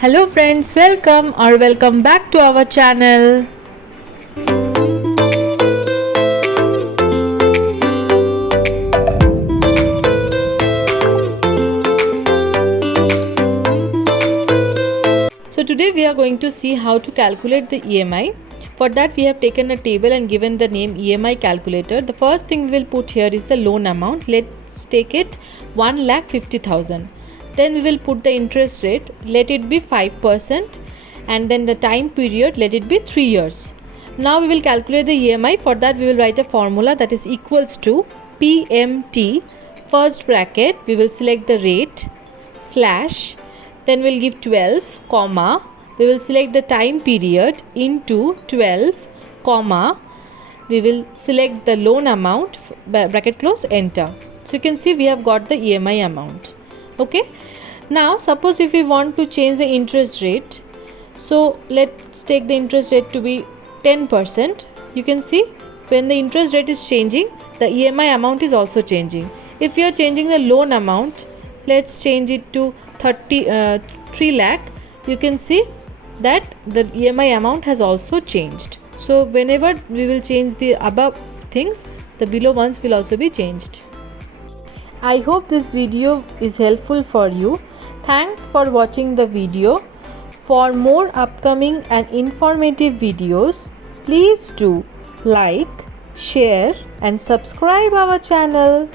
Hello friends, welcome back to our channel. So today we are going to see how to calculate the EMI. For that we have taken a table and given the name EMI calculator. The first thing we will put here is the loan amount. Let's take it 1,50,000. Then we will put the interest rate, let it be 5%, and then the time period, let it be 3 years. Now we will calculate the EMI. For that we will write a formula that is equals to PMT, first bracket we will select the rate, slash, then we'll give 12, comma, we will select the time period into 12, comma, we will select the loan amount, bracket close, enter. So you can see we have got the EMI amount. Okay, now suppose if we want to change the interest rate, so let's take the interest rate to be 10%. You can see when the interest rate is changing, the EMI amount is also changing. If we are changing the loan amount, let's change it to 3 lakh. You can see that the EMI amount has also changed. So whenever we will change the above things, the below ones will also be changed. I hope this video is helpful for you. Thanks for watching the video. For more upcoming and informative videos, please do like, share and subscribe our channel.